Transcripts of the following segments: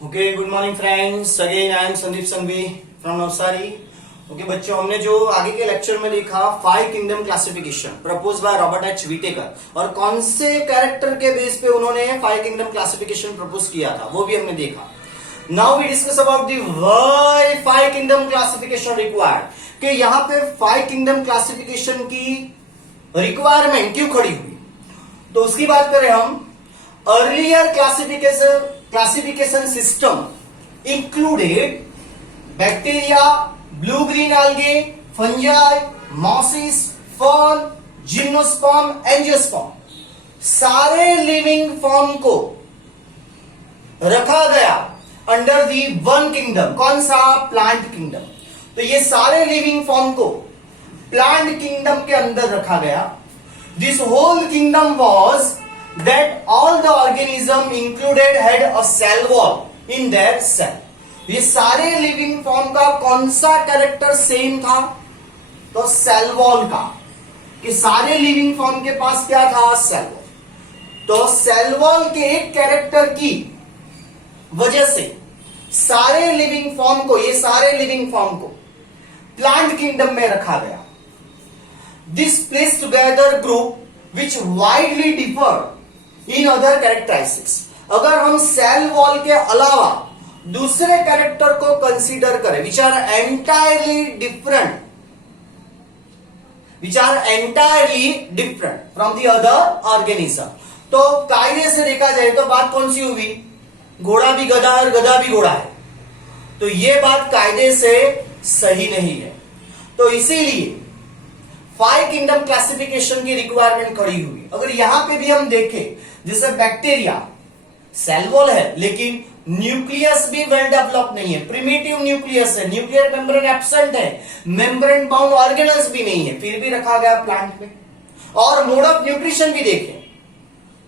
Okay, good morning friends. Again I am Sandeep Sanghvi from Navsari. Okay बच्चों, हमने जो आगे के लेक्चर में देखा 5 kingdom classification propose by Robert H Whittaker और कौन से कैरेक्टर के बेस पे उन्होंने 5 किंगडम क्लासिफिकेशन प्रपोज किया था वो भी हमने देखा। Now we discuss about the why 5 kingdom classification required, कि यहाँ पे 5 किंगडम क्लासिफिकेशन की रिक्वायरमेंट क्यों खड़ी हुई। तो उसकी बात करें हम, earlier classification system included bacteria, blue-green algae, fungi, mosses, fern, gymnosperm, angiosperm। सारे लिविंग फॉर्म को रखा गया अंडर दी वन किंगडम। कौन सा? Plant kingdom. तो ये सारे लिविंग फॉर्म को प्लांट किंगडम के अंदर रखा गया। This whole kingdom was that all the organism included had a cell wall in their cell। ये सारे लिविंग फॉर्म का कौन सा कैरेक्टर सेम था? तो सेल वॉल का, कि सारे लिविंग फॉर्म के पास क्या था? Cell wall. तो सेल वॉल के एक कैरेक्टर की वजह से सारे लिविंग फॉर्म को, ये सारे लिविंग फॉर्म को प्लांट किंगडम में रखा गया। This place together group which widely differ in other characteristics. अगर हम सेल वॉल के अलावा दूसरे कैरेक्टर को कंसीडर करें which are entirely different from the other organism, तो कायदे से देखा जाए तो बात कौन सी हुई? घोड़ा भी गधा और गधा भी घोड़ा है। तो ये बात कायदे से सही नहीं है। तो इसीलिए 5 किंगडम क्लासिफिकेशन की रिक्वायरमेंट खड़ी हुई। अगर यहां पे भी हम देखें, जैसे बैक्टीरिया सेल वॉल है लेकिन न्यूक्लियस भी वेल डेवलप नहीं है, प्रिमिटिव न्यूक्लियस है, न्यूक्लियर मेम्ब्रेन एब्सेंट है, मेम्ब्रेन बाउंड ऑर्गेनल्स भी नहीं है, फिर भी रखा गया प्लांट में। और मोड ऑफ न्यूट्रिशन भी देखें,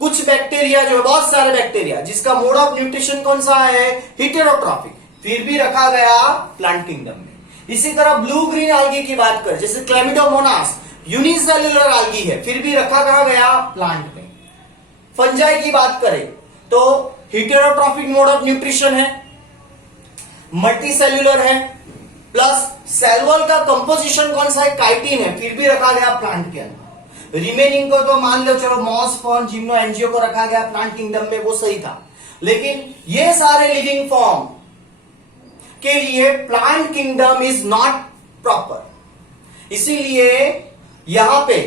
कुछ बैक्टीरिया जो बहुत सारे बैक्टीरिया जिसका मोड ऑफ न्यूट्रिशन कौन सा है? हेटेरोट्रॉफिक, फिर भी रखा गया प्लांट किंगडम में। इसी तरह ब्लू ग्रीन algae की बात करें, जैसे क्लेमिडोमोनास यूनिसेल्युलर algae है, फिर भी रखा कहां गया? प्लांट में। फंजाई की बात करें तो हेटेरोट्रॉफिक मोड ऑफ न्यूट्रिशन है, मल्टीसेल्युलर है, प्लस सेल वॉल का कंपोजिशन कौन सा है? काइटिन है, फिर भी रखा गया प्लांट के अंदर। रिमेनिंग को तो मान लो चलो मॉस, फर्न, जिम्नो, एंजियो को रखा गया प्लांट किंगडम में, वो सही था। लेकिन ये सारे लिविंग फॉर्म के लिए plant kingdom is not proper. इसीलिए यहां पे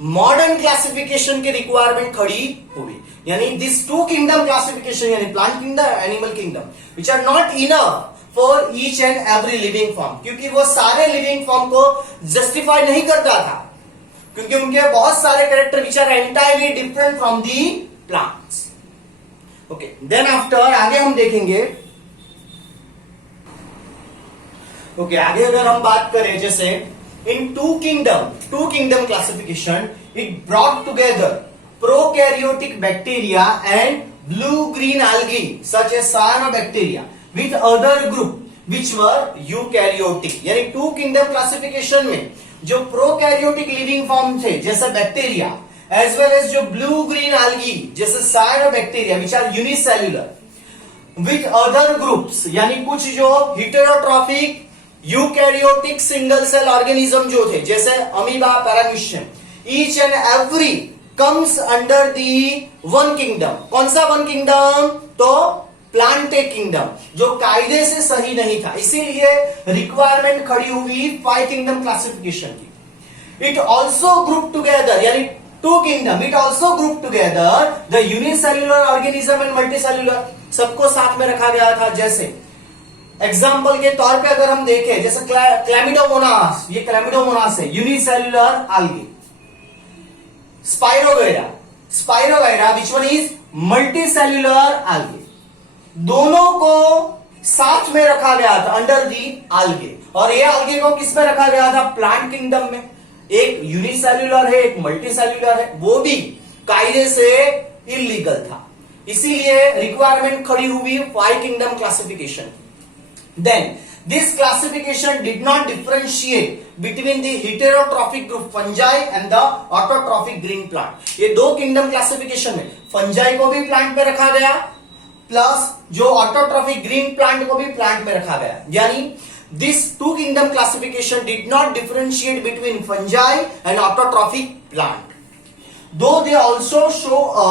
मॉडर्न क्लासिफिकेशन की रिक्वायरमेंट खड़ी हुई, यानी दिस 2 किंगडम क्लासिफिकेशन, यानी plant kingdom, animal kingdom, which are not enough for each and every living form, क्योंकि वो सारे लिविंग फॉर्म को जस्टिफाई नहीं करता था, क्योंकि उनके बहुत सारे character which are entirely different from the plants. Okay, then after आगे हम देखेंगे। ओके, आगे अगर हम बात करें, जैसे इन 2 kingdom classification, it brought together prokaryotic bacteria and blue green algae such as cyanobacteria with other group which were eukaryotic। यानी 2 किंगडम क्लासिफिकेशन में जो प्रोकैरियोटिक लिविंग फॉर्म थे जैसे बैक्टीरिया, एज वेल एज जो ब्लू ग्रीन algae जैसे cyanobacteria which are unicellular, with other groups यानी कुछ जो heterotrophic eukaryotic single cell organism जो थे जैसे amoeba, paramecium, each and every comes under the one kingdom. कौन सा वन किंगडम? तो प्लांट किंगडम, जो कायदे से सही नहीं था। इसीलिए रिक्वायरमेंट खड़ी हुई 5 किंगडम क्लासिफिकेशन की। इट ऑल्सो ग्रुप टुगेदर, यानी 2 kingdom, it also group together the unicellular organism and multicellular, सबको साथ में रखा गया था। जैसे एग्जाम्पल के तौर पे अगर हम देखें, जैसे क्लैमिडोमोनास, ये क्लैमिडोमोनास है, unicellular algae। Spirogyra which one is multicellular algae। दोनों को साथ में रखा गया था अंडर दी algae, और ये algae को किस में रखा गया था? प्लांट किंगडम में। एक यूनिसेल्युलर है, एक मल्टीसेल्युलर है, वो भी कायदे से इलीगल था। इसीलिए रिक्वायरमेंट खड़ी हुई 5 kingdom classification. Then this classification did not differentiate between the heterotrophic group fungi and the autotrophic green plant। ये 2 किंगडम क्लासिफिकेशन में फंजाई को भी प्लांट पे रखा गया प्लस जो ऑटोट्रॉफिक ग्रीन प्लांट को भी प्लांट में रखा गया, यानी this two kingdom classification did not differentiate between fungi and autotrophic plant, though they also show a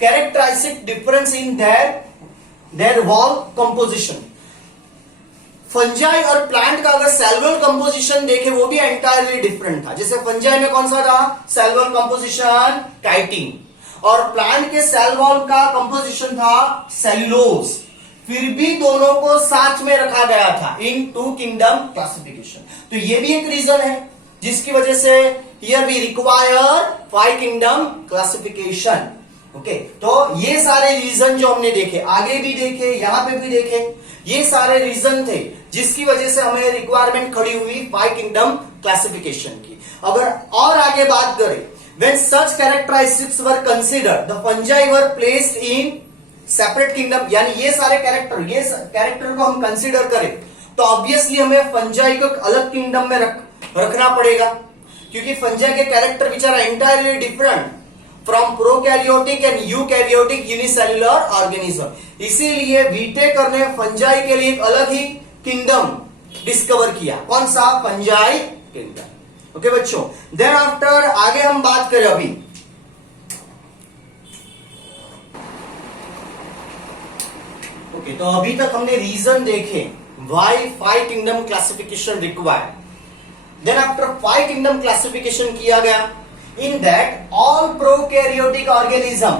characteristic difference in their wall composition. Fungi और प्लांट का अगर सेलुलर कंपोजिशन देखे वो भी एंटायरली डिफरेंट था। जैसे फंजाई में कौन सा था सेलुलर कंपोजिशन काइटिन, और प्लांट के सेल वॉल का कंपोजिशन था सेलुलोज, फिर भी दोनों को साथ में रखा गया था इन टू किंगडम क्लासिफिकेशन। तो ये भी एक रीजन है जिसकी वजह से here we require 5 kingdom classification. Okay, तो ये सारे रीजन जो हमने देखे, आगे भी देखे, यहां पे भी देखे, ये सारे रीजन थे जिसकी वजह से हमें रिक्वायरमेंट खड़ी हुई 5 किंगडम क्लासिफिकेशन की। अगर और आगे बात करें, when such characteristics were considered, the fungi were placed in separate kingdom, यानी ये सारे कैरेक्टर को हम कंसिडर करें तो ऑब्वियसली हमें फंजाई को अलग किंगडम में रखना पड़ेगा, क्योंकि फंजाई के character which are entirely different from prokaryotic and eukaryotic unicellular organism. इसीलिए वीटेकर ने फंजाई के लिए एक अलग ही किंगडम डिस्कवर किया, कौन सा फंजाई किंगडम। ओके बच्चों, देन आफ्टर आगे हम बात करें अभी ओके, तो अभी तक हमने रीजन देखे why 5 kingdom classification required. Then after 5 kingdom classification किया गया, in that all prokaryotic organism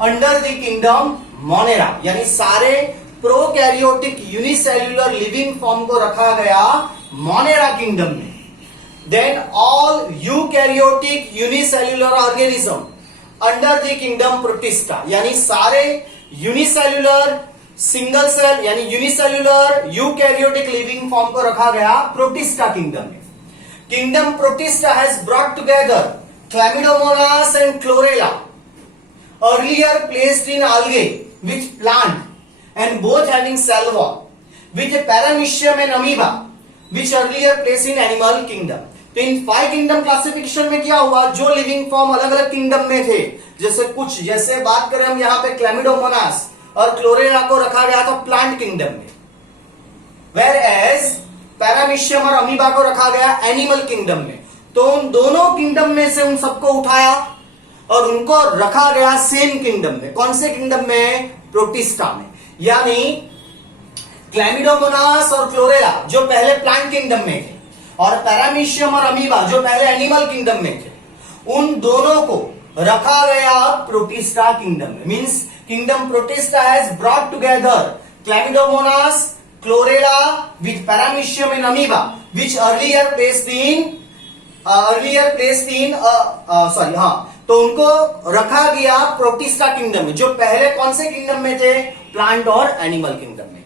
under the kingdom Monera, यानी सारे प्रोकैरियोटिक यूनिसेल्युलर लिविंग फॉर्म को रखा गया मोनेरा किंगडम में। Then all eukaryotic unicellular organism under the kingdom Protista, यानी सारे यूनिसेल्युलर सिंगल सेल यानी यूनिसेल्युलर यूकैरियोटिक लिविंग फॉर्म को रखा गया प्रोटिस्टा किंगडम में। Kingdom protista has brought together Chlamydomonas and Chlorella, earlier placed in algae with plant and both having cell wall, with Paramecium and Amoeba which earlier placed in animal kingdom। तो इन 5 kingdom classification में क्या हुआ, जो living form अलग अलग kingdom में थे, जैसे बात करें हम यहाँ पे क्लैमिडोमोनास और क्लोरेला को रखा गया था प्लांट किंगडम में, वेयर एज पैरामीशियम और अमीबा को रखा गया एनिमल किंगडम में। तो उन दोनों किंगडम में से उन सबको उठाया और उनको रखा गया सेम किंगडम में। कौन से किंगडम में, प्रोटिस्टा में। यानी क्लैमिडोमोनास और क्लोरेला जो पहले प्लांट किंगडम में थे और पैरामीशियम और अमीबा जो पहले एनिमल किंगडम में थे, उन दोनों को रखा गया प्रोटिस्टा किंगडम में। Means kingdom protista has brought together chlamydomonas, chlorella with paramecium and amoeba which earlier placed in तो उनको रखा गया प्रोटिस्टा किंगडम में, जो पहले कौन से किंगडम में थे, प्लांट और एनिमल किंगडम में।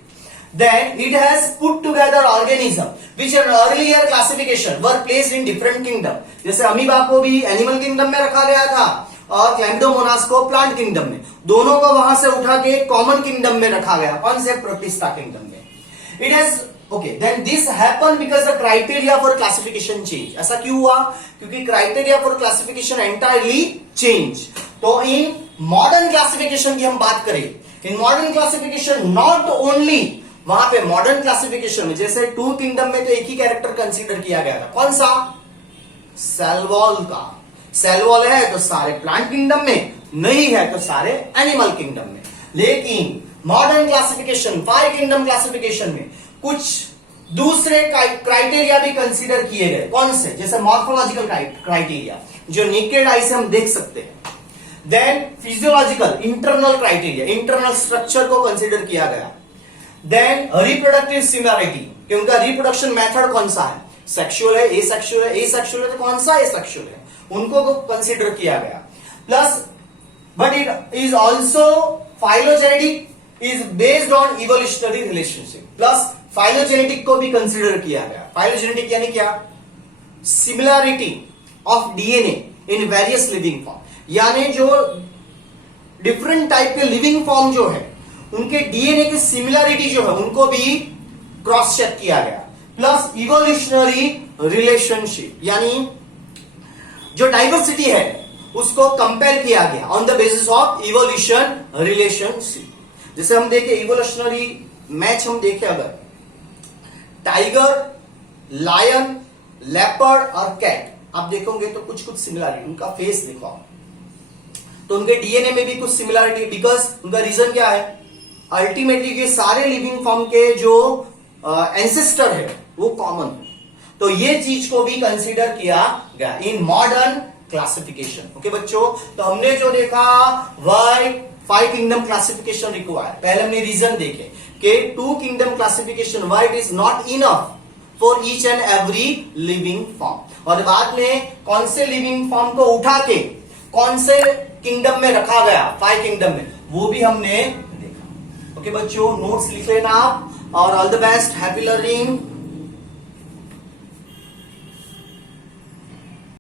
Then it has put together organism which in earlier classification were placed in different kingdom। जैसे अमीबा को भी एनिमल किंगडम में रखा गया था और क्लैमिडोमोनास को प्लांट किंगडम में, दोनों को वहां से उठा के कॉमन किंगडम में रखा गया, कौन से, प्रोटिस्टा किंगडम में। It has okay, then this happen because the criteria for classification change. ऐसा क्यों हुआ, क्योंकि criteria for classification entirely change. तो इन मॉडर्न क्लासिफिकेशन की हम बात करें, in modern classification not only वहां पे मॉडर्न क्लासिफिकेशन में जैसे 2 किंगडम में तो एक ही कैरेक्टर कंसीडर किया गया था, कौन सा, सेल वॉल का। सेल वॉल है तो सारे प्लांट किंगडम में, नहीं है तो सारे एनिमल किंगडम में। लेकिन मॉडर्न क्लासिफिकेशन 5 किंगडम क्लासिफिकेशन में कुछ दूसरे क्राइटेरिया भी कंसीडर किए गए, कौन से, जैसे मॉर्फोलॉजिकल क्राइटेरिया जो नेकेड आई से हम देख सकते हैं। Then physiological internal criteria, internal structure को कंसीडर किया गया। देन रिप्रोडक्टिव सिमिलरिटी, कि उनका रिप्रोडक्शन मेथड कौन सा है, सेक्सुअल है, एसेक्सुअल है, एसेक्सुअल है तो कौन सा एसेक्सुअल है, उनको कंसीडर किया गया। Plus but it is also phylogenetic, is based on evolutionary relationship. Plus phylogenetic को भी कंसीडर किया गया। फाइलोजेनेटिक यानी क्या, similarity of DNA in various living form, यानी जो डिफरेंट टाइप के लिविंग फॉर्म जो है उनके डीएनए की सिमिलरिटी जो है उनको भी क्रॉस चेक किया गया। प्लस इवोल्यूशनरी रिलेशनशिप, यानी जो डाइवर्सिटी है उसको कंपेयर किया गया on the basis of evolution relationship. जैसे हम देखें इवोल्यूशनरी मैच हम देखें अगर टाइगर, लायन, लेपर्ड और कैट आप देखोगे तो कुछ कुछ सिमिलरिटी, उनका फेस देखो आप, तो उनके डीएनए में भी कुछ सिमिलरिटी, बिकॉज उनका रीजन क्या है, अल्टीमेटली ये सारे लिविंग फॉर्म के जो एंसेस्टर है वो कॉमन है। तो ये चीज को भी कंसीडर किया गया इन मॉडर्न क्लासिफिकेशन। ओके बच्चों, तो हमने जो देखा वाई 5 किंगडम क्लासिफिकेशन रिक्वायर्ड, पहले हमने रीजन देखे कि 2 kingdom classification why it is not enough for each and every living form, और बाद में कौन से लिविंग फॉर्म को उठा के कौन से किंगडम में रखा गया 5 किंगडम में, वो भी हमने देखा। ओके बच्चों, नोट्स लिख लेना आप, और all the best, happy learning.